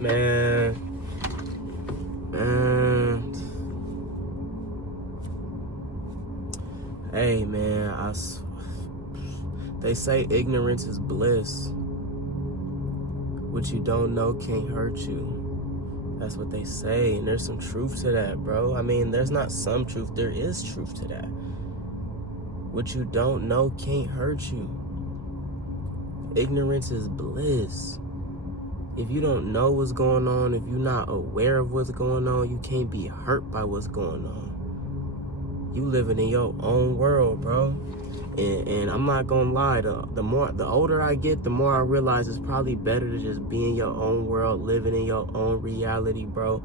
Man, hey man, they say ignorance is bliss. What you don't know can't hurt you. That's what they say, and there's some truth to that, bro. I mean, there's not some truth, there is truth to that. What you don't know can't hurt you. Ignorance is bliss. If you don't know what's going on, if you're not aware of what's going on, you can't be hurt by what's going on. You living in your own world, bro. And I'm not gonna lie, the older I get, the more I realize it's probably better to just be in your own world, living in your own reality, bro.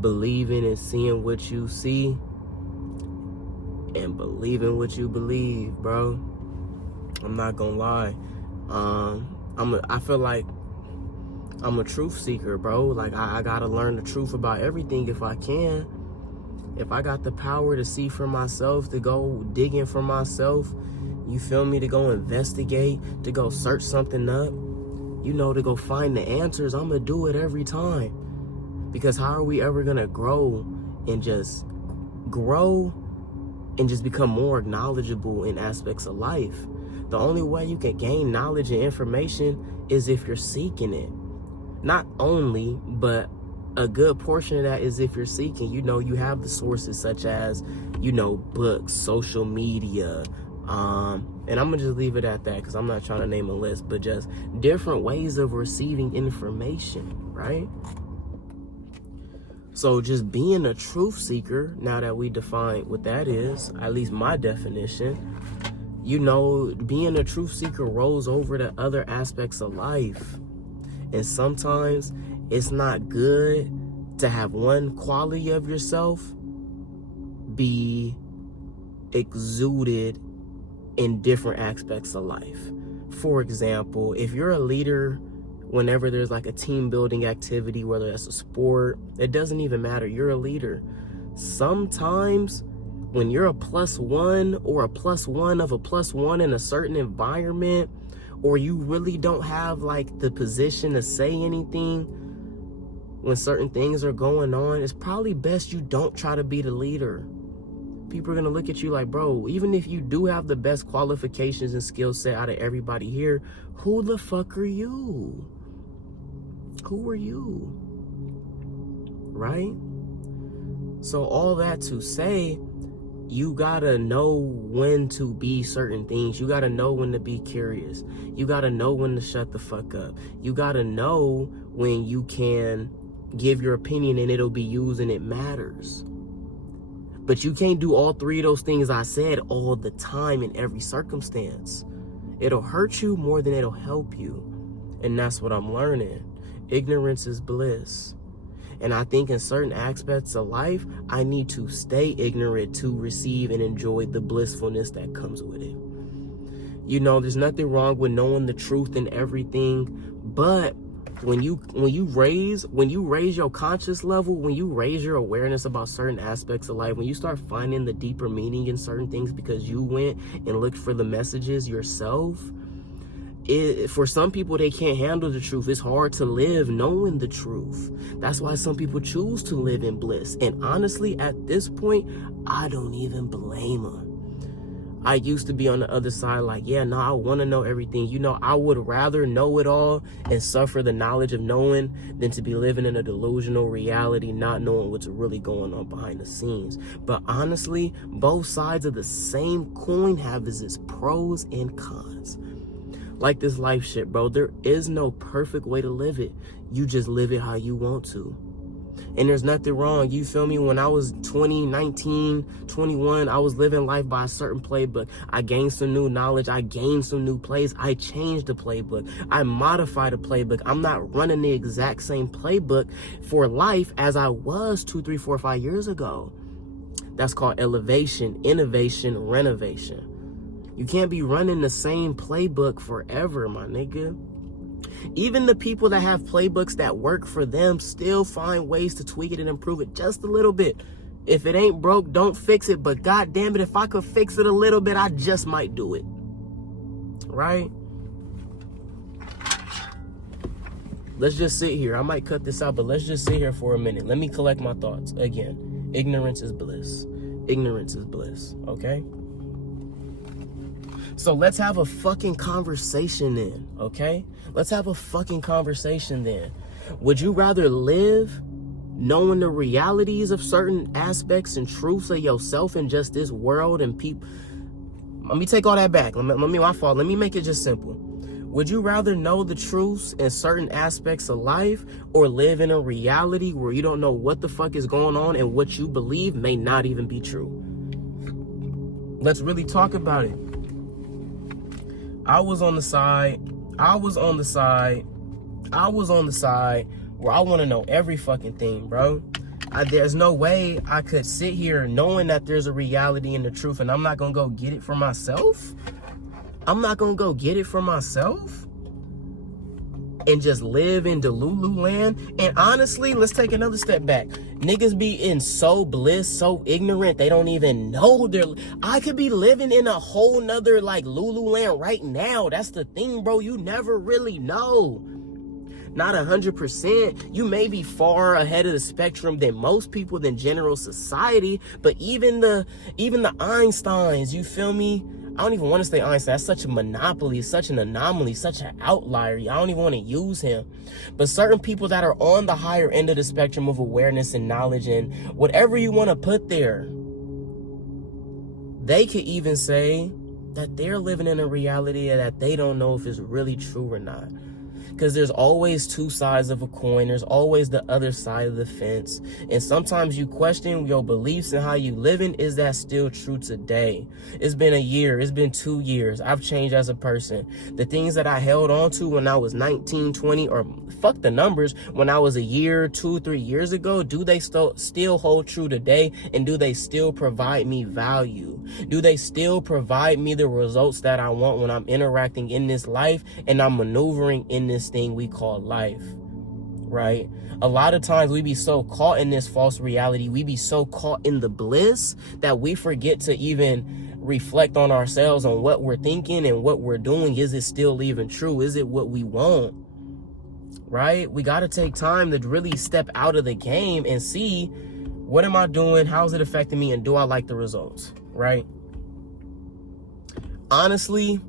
Believing and seeing what you see and believing what you believe, bro. I'm not gonna lie. I feel like I'm a truth seeker, bro. Like, I gotta learn the truth about everything if I can. If I got the power to see for myself, to go digging for myself, you feel me, to go investigate, to go search something up, you know, to go find the answers, I'm gonna do it every time. Because how are we ever gonna grow and just become more knowledgeable in aspects of life? The only way you can gain knowledge and information is if you're seeking it. Not only, but a good portion of that is if you're seeking. You know, you have the sources such as, you know, books, social media, and I'm gonna just leave it at that because I'm not trying to name a list, but just different ways of receiving information, right? So just being a truth seeker, now that we define what that is, at least my definition, you know, being a truth seeker rolls over to other aspects of life. And sometimes it's not good to have one quality of yourself be exuded in different aspects of life. For example, if you're a leader, whenever there's like a team building activity, whether that's a sport, it doesn't even matter, you're a leader. Sometimes when you're a +1 or a +1 of a +1 in a certain environment, or you really don't have like the position to say anything when certain things are going on, it's probably best you don't try to be the leader. People are gonna look at you like, bro, even if you do have the best qualifications and skill set out of everybody here, who the fuck are you? Who are you? Right? So all that to say, you gotta know when to be certain things. You gotta know when to be curious. You gotta know when to shut the fuck up. You gotta know when you can give your opinion and it'll be used and it matters. But you can't do all three of those things I said all the time in every circumstance. It'll hurt you more than it'll help you. And that's what I'm learning. Ignorance is bliss. And I think in certain aspects of life, I need to stay ignorant to receive and enjoy the blissfulness that comes with it. You know, there's nothing wrong with knowing the truth and everything, but when you raise your conscious level, when you raise your awareness about certain aspects of life, when you start finding the deeper meaning in certain things because you went and looked for the messages yourself, for some people, they can't handle the truth. It's hard to live knowing the truth. That's why some people choose to live in bliss. And honestly, at this point, I don't even blame them. I used to be on the other side like, yeah, no, I want to know everything. You know, I would rather know it all and suffer the knowledge of knowing than to be living in a delusional reality, not knowing what's really going on behind the scenes. But honestly, both sides of the same coin have its pros and cons. Like this life shit, bro, there is no perfect way to live it. You just live it how you want to. And there's nothing wrong, you feel me? When I was 20, 19, 21, I was living life by a certain playbook. I gained some new knowledge. I gained some new plays. I changed the playbook. I modified the playbook. I'm not running the exact same playbook for life as I was 2, 3, 4, 5 years ago. That's called elevation, innovation, renovation. You can't be running the same playbook forever, my nigga. Even the people that have playbooks that work for them still find ways to tweak it and improve it just a little bit. If it ain't broke, don't fix it. But God damn it, if I could fix it a little bit, I just might do it. Right? Let's just sit here. I might cut this out, but let's just sit here for a minute. Let me collect my thoughts. Again, ignorance is bliss. Ignorance is bliss, okay? So let's have a fucking conversation then, okay? Let's have a fucking conversation then. Would you rather live knowing the realities of certain aspects and truths of yourself in just this world and people? Let me take all that back. Let me make it just simple. Would you rather know the truths in certain aspects of life or live in a reality where you don't know what the fuck is going on and what you believe may not even be true? Let's really talk about it. I was on the side where I want to know every fucking thing, bro. There's no way I could sit here knowing that there's a reality and the truth, and I'm not gonna go get it for myself. I'm not gonna go get it for myself and just live in Delulu land. And honestly, let's take another step back. Niggas be in so bliss, so ignorant, they don't even know I could be living in a whole nother like Lululand right now. That's the thing, bro. You never really know. Not 100%. You may be far ahead of the spectrum than most people, than general society, but even the Einsteins, you feel me? I don't even want to say Einstein. That's such a monopoly, such an anomaly, such an outlier. I don't even want to use him. But certain people that are on the higher end of the spectrum of awareness and knowledge and whatever you want to put there, they could even say that they're living in a reality that they don't know if it's really true or not. Because there's always two sides of a coin. There's always the other side of the fence. And sometimes you question your beliefs and how you living. Is that still true today? It's been a year. It's been 2 years. I've changed as a person. The things that I held on to when I was 19, 20, or fuck the numbers, when I was a year, 2, 3 years ago, do they still hold true today? And do they still provide me value? Do they still provide me the results that I want when I'm interacting in this life and I'm maneuvering in this thing we call life, right? A lot of times we be so caught in this false reality, we be so caught in the bliss that we forget to even reflect on ourselves, on what we're thinking and what we're doing. Is it still even true? Is it what we want? Right? We got to take time to really step out of the game and see, what am I doing? How's it affecting me? And do I like the results? Right? Honestly,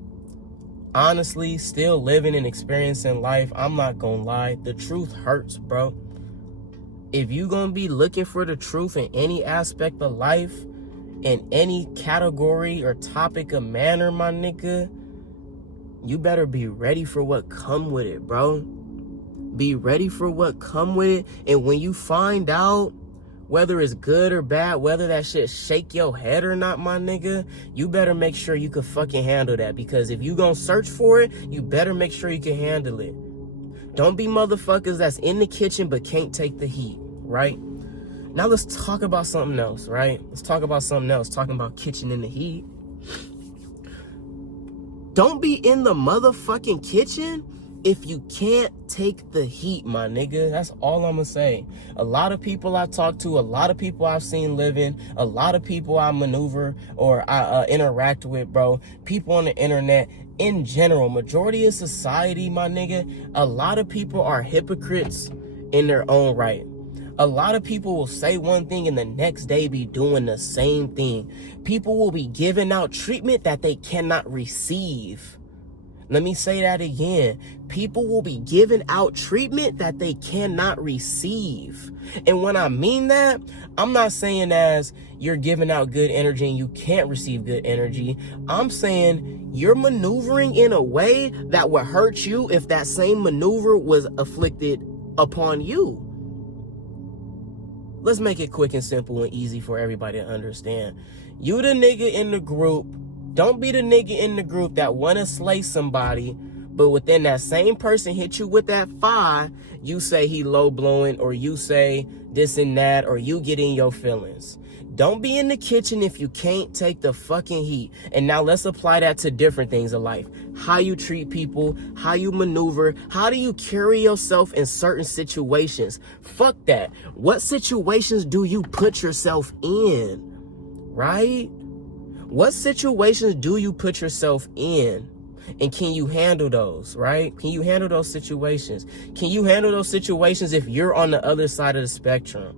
still living and experiencing life, I'm not gonna lie, the truth hurts, bro. If you gonna be looking for the truth in any aspect of life, in any category or topic of manner, my nigga, you better be ready for what come with it, bro. Be ready for what come with it. And when you find out whether it's good or bad, whether that shit shake your head or not, my nigga, you better make sure you can fucking handle that. Because if you gonna search for it, you better make sure you can handle it. Don't be motherfuckers that's in the kitchen but can't take the heat, right? Now let's talk about something else, right? Let's talk about something else, talking about kitchen in the heat. Don't be in the motherfucking kitchen if you can't take the heat, my nigga. That's all I'm gonna say. A lot of people I talk to, a lot of people I've seen living, a lot of people I maneuver or I interact with, bro. People on the internet, in general, majority of society, my nigga, a lot of people are hypocrites in their own right. A lot of people will say one thing and the next day be doing the same thing. People will be giving out treatment that they cannot receive. Let me say that again. People will be giving out treatment that they cannot receive. And when I mean that, I'm not saying as you're giving out good energy and you can't receive good energy. I'm saying you're maneuvering in a way that would hurt you if that same maneuver was afflicted upon you. Let's make it quick and simple and easy for everybody to understand. You the nigga in the group. Don't be the nigga in the group that want to slay somebody, but within that same person hit you with that fire, you say he low blowing, or you say this and that, or you get in your feelings. Don't be in the kitchen if you can't take the fucking heat. And now let's apply that to different things in life. How you treat people, how you maneuver, how do you carry yourself in certain situations? Fuck that. What situations do you put yourself in? Right? What situations do you put yourself in? And can you handle those, right? Can you handle those situations? Can you handle those situations if you're on the other side of the spectrum,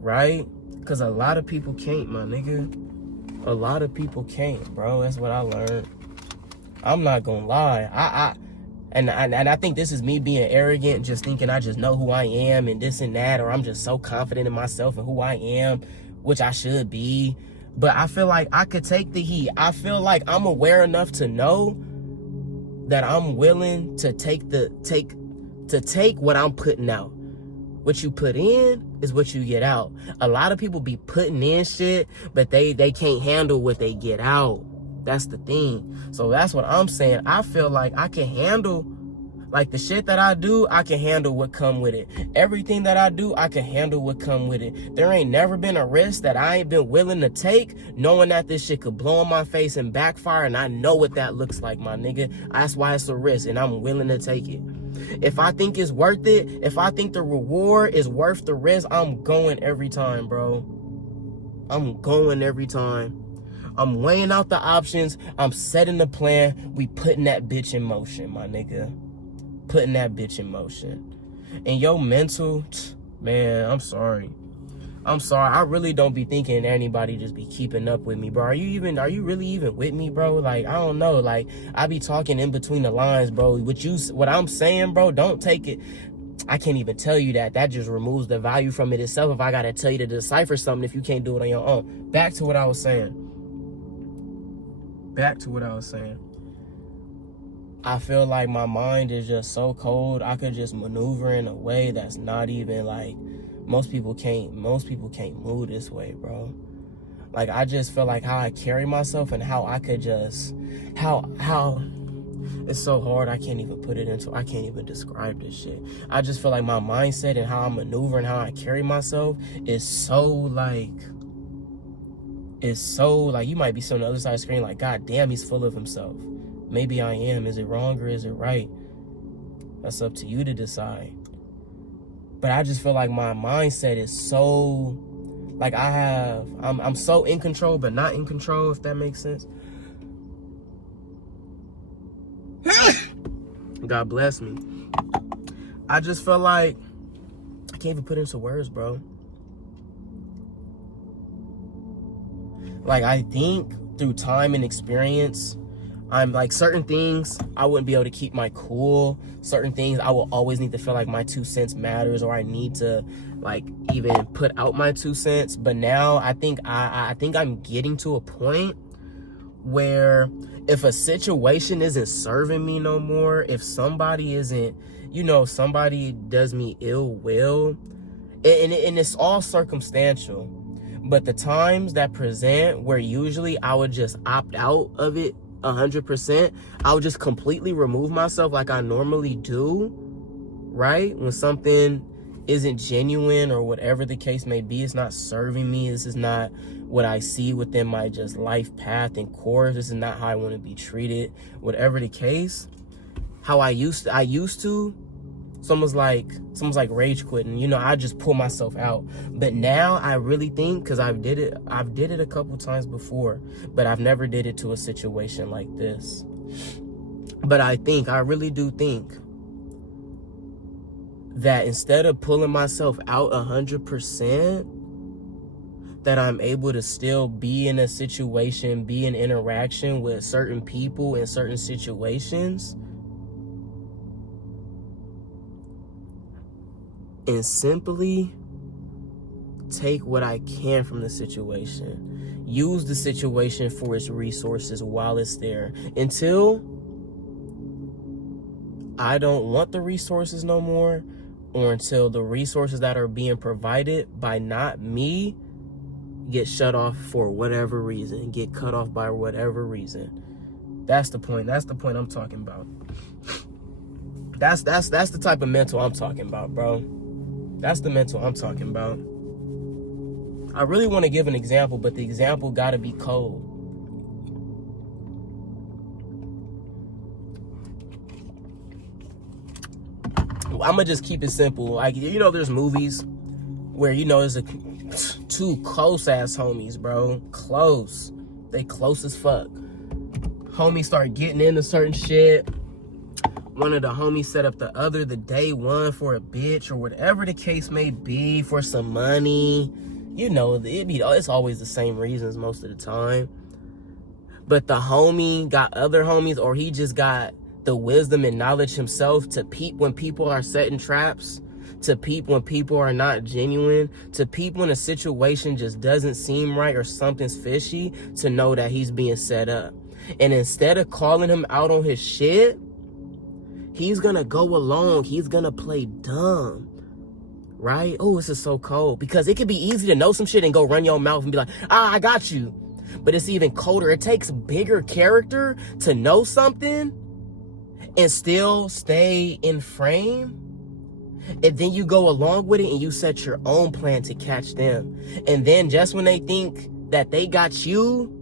right? Because a lot of people can't, my nigga. A lot of people can't, bro. That's what I learned. I'm not gonna lie. And I think this is me being arrogant, just thinking I just know who I am and this and that, or I'm just so confident in myself and who I am, which I should be. But I feel like I could take the heat. I feel like I'm aware enough to know that I'm willing to take what I'm putting out. What you put in is what you get out. A lot of people be putting in shit, but they can't handle what they get out. That's the thing. So that's what I'm saying. I feel like I can handle, like, the shit that I do, I can handle what come with it. Everything that I do, I can handle what come with it. There ain't never been a risk that I ain't been willing to take, knowing that this shit could blow in my face and backfire, and I know what that looks like, my nigga. That's why it's a risk, and I'm willing to take it. If I think it's worth it, if I think the reward is worth the risk, I'm going every time, bro. I'm going every time. I'm weighing out the options. I'm setting the plan. We putting that bitch in motion, my nigga. Putting that bitch in motion. And your mental, man, I'm sorry. I really don't be thinking anybody just be keeping up with me, bro. Are you really even with me, bro? Like, I don't know. Like, I be talking in between the lines, bro. What I'm saying, bro, don't take it. I can't even tell you that. That just removes the value from it itself if I gotta tell you to decipher something if you can't do it on your own. Back to what I was saying. I feel like my mind is just so cold. I could just maneuver in a way that's not even like, most people can't move this way, bro. Like, I just feel like how I carry myself and how I could just, how it's so hard. I can't even describe this shit. I just feel like my mindset and how I maneuver and how I carry myself is so like, you might be sitting on the other side of the screen like, God damn, he's full of himself. Maybe I am. Is it wrong or is it right? That's up to you to decide. But I just feel like my mindset is so, like, I'm so in control, but not in control, if that makes sense. God bless me. I just feel like I can't even put it into words, bro. Like, I think through time and experience, I'm like, certain things I wouldn't be able to keep my cool. Certain things I will always need to feel like my 2 cents matters, or I need to like even put out my 2 cents. But now I think I'm getting to a point where if a situation isn't serving me no more, if somebody isn't, somebody does me ill will, and it's all circumstantial. But the times that present where usually I would just opt out of it 100%, I would just completely remove myself like I normally do, right? When something isn't genuine or whatever the case may be, it's not serving me, this is not what I see within my just life path and course, this is not how I want to be treated, whatever the case, how I used to, someone's like rage quitting, I just pull myself out. But now I really think, because I've did it a couple times before, but I've never did it to a situation like this. But I really do think that instead of pulling myself out 100%, that I'm able to still be in a situation, be in interaction with certain people in certain situations, and simply take what I can from the situation. Use the situation for its resources while it's there. Until I don't want the resources no more, or until the resources that are being provided by not me get shut off for whatever reason, get cut off by whatever reason. That's the point. That's the point I'm talking about. That's the type of mental I'm talking about, bro. That's the mental I'm talking about. I really want to give an example, but the example gotta be cold. I'm gonna just keep it simple. Like, there's movies where, there's two close ass homies, bro. Close. They close as fuck. homies start getting into certain shit. One of the homies set up the day one for a bitch or whatever the case may be, for some money. You know, it's always the same reasons most of the time. But the homie got other homies, or he just got the wisdom and knowledge himself to peep when people are setting traps, to peep when people are not genuine, to peep when a situation just doesn't seem right or something's fishy, to know that he's being set up. And instead of calling him out on his shit, he's gonna go along. He's gonna play dumb, right? Oh, this is so cold. Because it could be easy to know some shit and go run your mouth and be like, I got you. But it's even colder. It takes bigger character to know something and still stay in frame. And then you go along with it and you set your own plan to catch them. And then just when they think that they got you,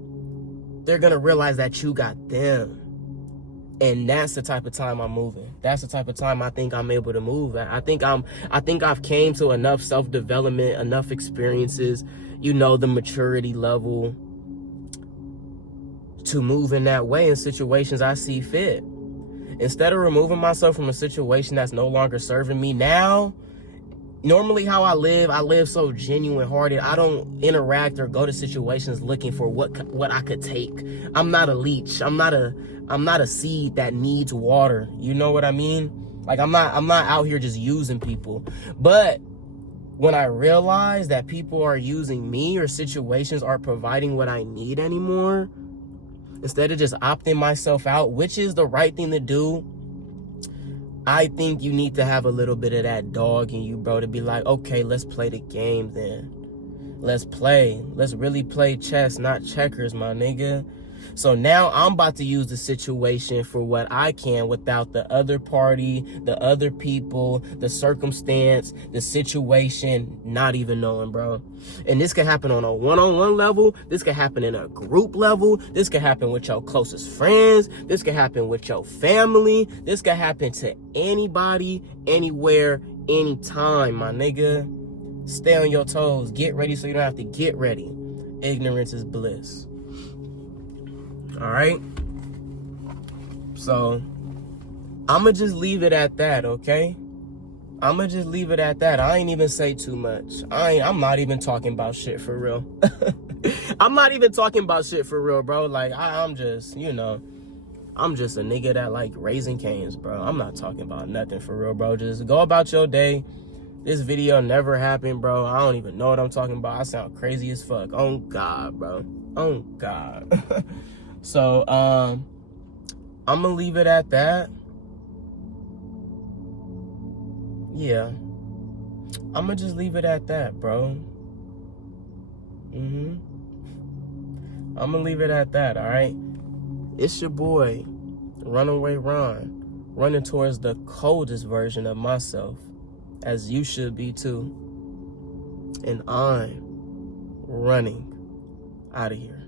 they're gonna realize that you got them. And that's the type of time I'm moving. That's the type of time I think I'm able to move at. I think I've came to enough self-development, enough experiences, you know, the maturity level to move in that way in situations I see fit. Instead of removing myself from a situation that's no longer serving me now, normally how I live so genuine hearted. I don't interact or go to situations looking for what I could take. I'm not a leech. I'm not a seed that needs water. You know what I mean? Like I'm not out here just using people. But when I realize that people are using me or situations aren't providing what I need anymore, instead of just opting myself out, which is the right thing to do, I think you need to have a little bit of that dog in you, bro, to be like, okay, let's play the game then. Let's play. Let's really play chess, not checkers, my nigga. So now I'm about to use the situation for what I can without the other party, the other people, the circumstance, the situation, not even knowing, bro. And this can happen on a one-on-one level. This can happen in a group level. This can happen with your closest friends. This can happen with your family. This can happen to anybody, anywhere, anytime, my nigga. Stay on your toes. Get ready so you don't have to get ready. Ignorance is bliss. All right, so I'ma just leave it at that, okay? I'ma just leave it at that. I ain't even say too much. I'm not even talking about shit for real. I'm not even talking about shit for real, bro. Like I'm just, you know, I'm just a nigga that like raising canes, bro. I'm not talking about nothing for real, bro. Just go about your day. This video never happened, bro. I don't even know what I'm talking about. I sound crazy as fuck. Oh God, bro. Oh God. So, I'm gonna leave it at that. Yeah. I'm gonna just leave it at that, bro. I'm gonna leave it at that, all right? It's your boy, Runaway Ron, running towards the coldest version of myself, as you should be too. And I'm running out of here.